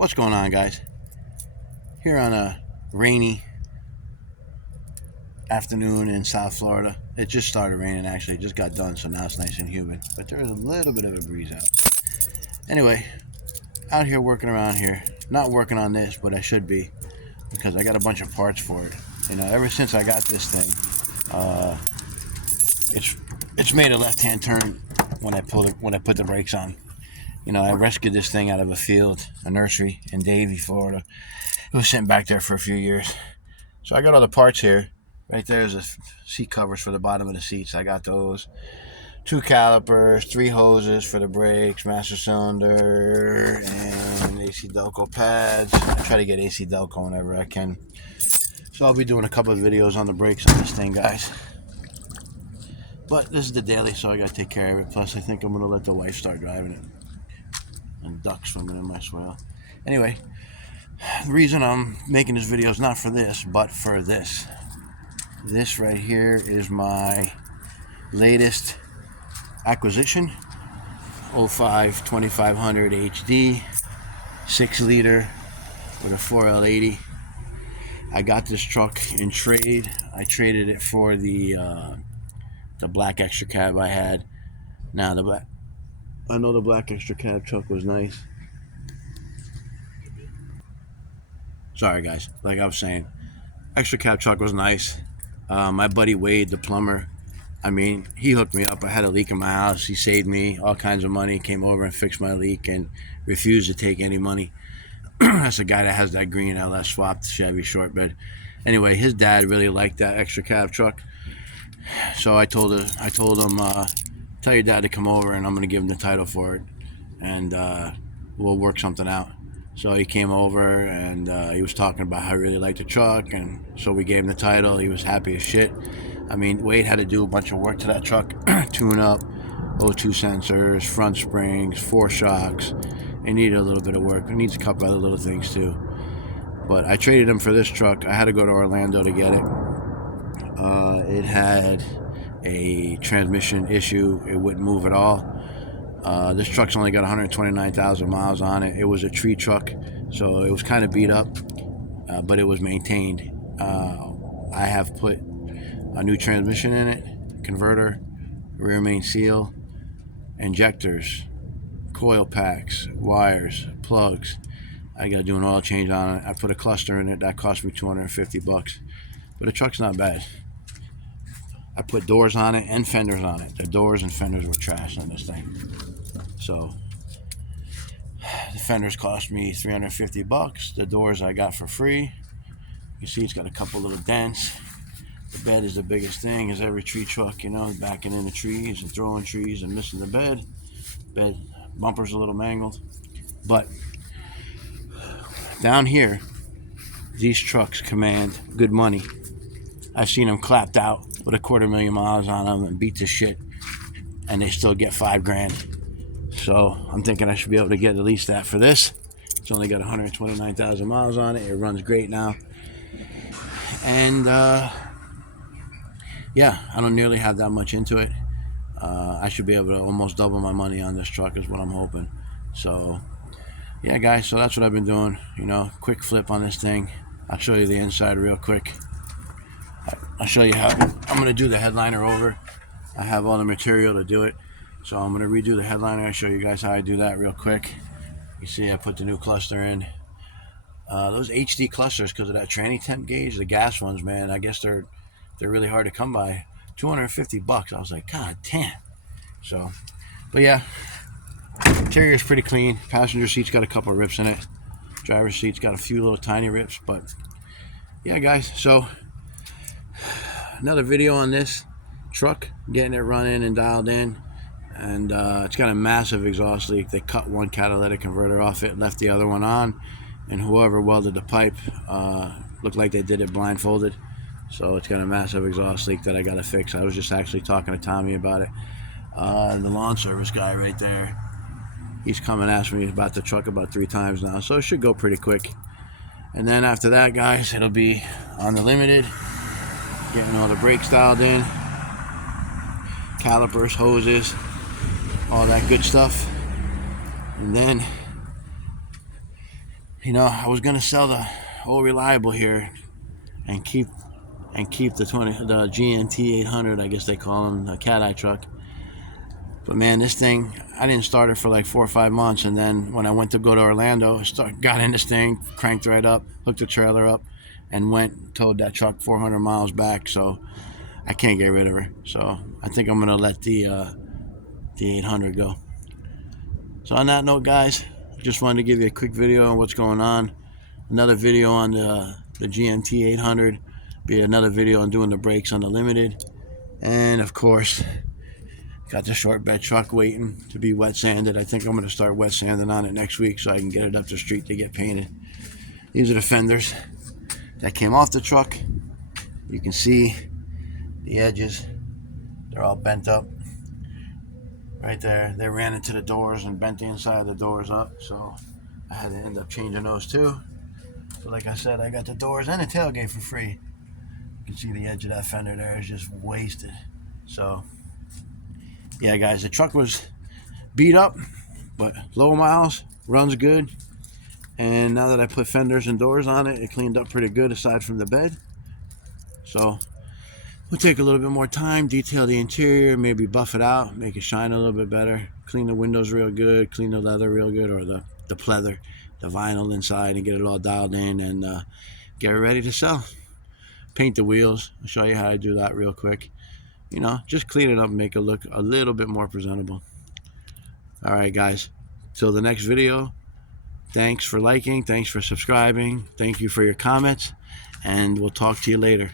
What's going on, guys? Here on a rainy afternoon in South Florida. It just started raining, actually. It just got done, so now it's nice and humid. But there is a little bit of a breeze out. Anyway, out here working around here. Not working on this, but I should be, because I got a bunch of parts for it. You know, ever since I got this thing, it's made a left-hand turn when I put the brakes on. You know, I rescued this thing out of a field, a nursery in Davie, Florida. It was sitting back there for a few years. So I got all the parts here. Right there's the seat covers for the bottom of the seats. I got those. 2 calipers, 3 hoses for the brakes, master cylinder, and AC Delco pads. I try to get AC Delco whenever I can. So I'll be doing a couple of videos on the brakes on this thing, guys. But this is the daily, so I got to take care of it. Plus, I think I'm going to let the wife start driving it. And ducks swimming in my swale. Anyway, the reason I'm making this video is not for this, but for this. This right here is my latest acquisition. 05 2500 HD, 6 liter with a 4L80. I got this truck in trade. I traded it for the black extra cab I had. Now I know the black extra cab truck was nice. Sorry guys, like I was saying, extra cab truck was nice. My buddy Wade, the plumber, I mean, he hooked me up. I had a leak in my house. He saved me all kinds of money, came over and fixed my leak and refused to take any money. That's the guy that has that green LS swapped Chevy short bed. Anyway, his dad really liked that extra cab truck. So I told him, tell your dad to come over and I'm going to give him the title for it. And we'll work something out. So he came over and he was talking about how he really liked the truck. And so we gave him the title. He was happy as shit. I mean, Wade had to do a bunch of work to that truck. Tune up, O2 sensors, front springs, 4 shocks. It needed a little bit of work. It needs a couple other little things too. But I traded him for this truck. I had to go to Orlando to get it. It had a transmission issue. It wouldn't move at all. This truck's only got 129,000 miles on it. It was a tree truck, so it was kind of beat up, but it was maintained. I have put a new transmission in it, converter, rear main seal, injectors, coil packs, wires, plugs. I got to do an oil change on it. I put a cluster in it. That cost me $250. But the truck's not bad. I put doors on it and fenders on it. The doors and fenders were trash on this thing. So the fenders cost me $350. The doors I got for free. You see it's got a couple little dents. The bed is the biggest thing, is every tree truck, you know, backing in the trees and throwing trees and missing the bed. Bed bumper's a little mangled. But down here, these trucks command good money. I've seen them clapped out with 250,000 miles on them and beat to shit, and they still get $5,000. So I'm thinking I should be able to get at least that for this. It's only got 129,000 miles on it. It runs great now. And yeah, I don't nearly have that much into it. I should be able to almost double my money on this truck is what I'm hoping. So yeah guys, so that's what I've been doing. You know, quick flip on this thing. I'll show you the inside real quick. I'll show you how I'm going to do the headliner over. I have all the material to do it, so I'm going to redo the headliner. I'll show you guys how I do that real quick. You see I put the new cluster in. Those HD clusters, because of that tranny temp gauge, the gas ones, man, I guess they're really hard to come by. $250. I was like, god damn. So, but yeah, interior is pretty clean. Passenger seat's got a couple of rips in it. Driver's seat's got a few little tiny rips, but yeah guys, so another video on this truck, getting it running and dialed in. And it's got a massive exhaust leak. They cut one catalytic converter off it, left the other one on, and whoever welded the pipe looked like they did it blindfolded. So it's got a massive exhaust leak that I got to fix. I was just actually talking to Tommy about it. The lawn service guy right there, he's come and asked me about the truck about 3 times now, so it should go pretty quick. And then after that, guys, it'll be on the limited, getting all the brakes dialed in, calipers, hoses, all that good stuff. And then You know, I was gonna sell the old reliable here and keep the GNT 800, I guess they call them, the cat eye truck. But man, this thing, I didn't start it for like 4 or 5 months, and then when I went to go to Orlando, got in this thing, cranked right up, hooked the trailer up, and towed that truck 400 miles back. So I can't get rid of her. So I think I'm gonna let the 800 go. So on that note, guys, just wanted to give you a quick video on what's going on. Another video on the GNT 800. Be another video on doing the brakes on the Limited. And of course, got the short bed truck waiting to be wet sanded. I think I'm going to start wet sanding on it next week so I can get it up the street to get painted. These are the fenders that came off the truck. You can see the edges. They're all bent up. Right there, they ran into the doors and bent the inside of the doors up, so I had to end up changing those too. So like I said, I got the doors and the tailgate for free. You can see the edge of that fender there is just wasted. So yeah, guys, the truck was beat up, but low miles, runs good. And now that I put fenders and doors on it, it cleaned up pretty good aside from the bed. So we'll take a little bit more time, detail the interior, maybe buff it out, make it shine a little bit better, clean the windows real good, clean the leather real good, or the pleather, the vinyl inside, and get it all dialed in, and get it ready to sell. Paint the wheels. I'll show you how I do that real quick. You know, just clean it up and make it look a little bit more presentable. All right, guys, till the next video, thanks for liking, thanks for subscribing, thank you for your comments, and we'll talk to you later.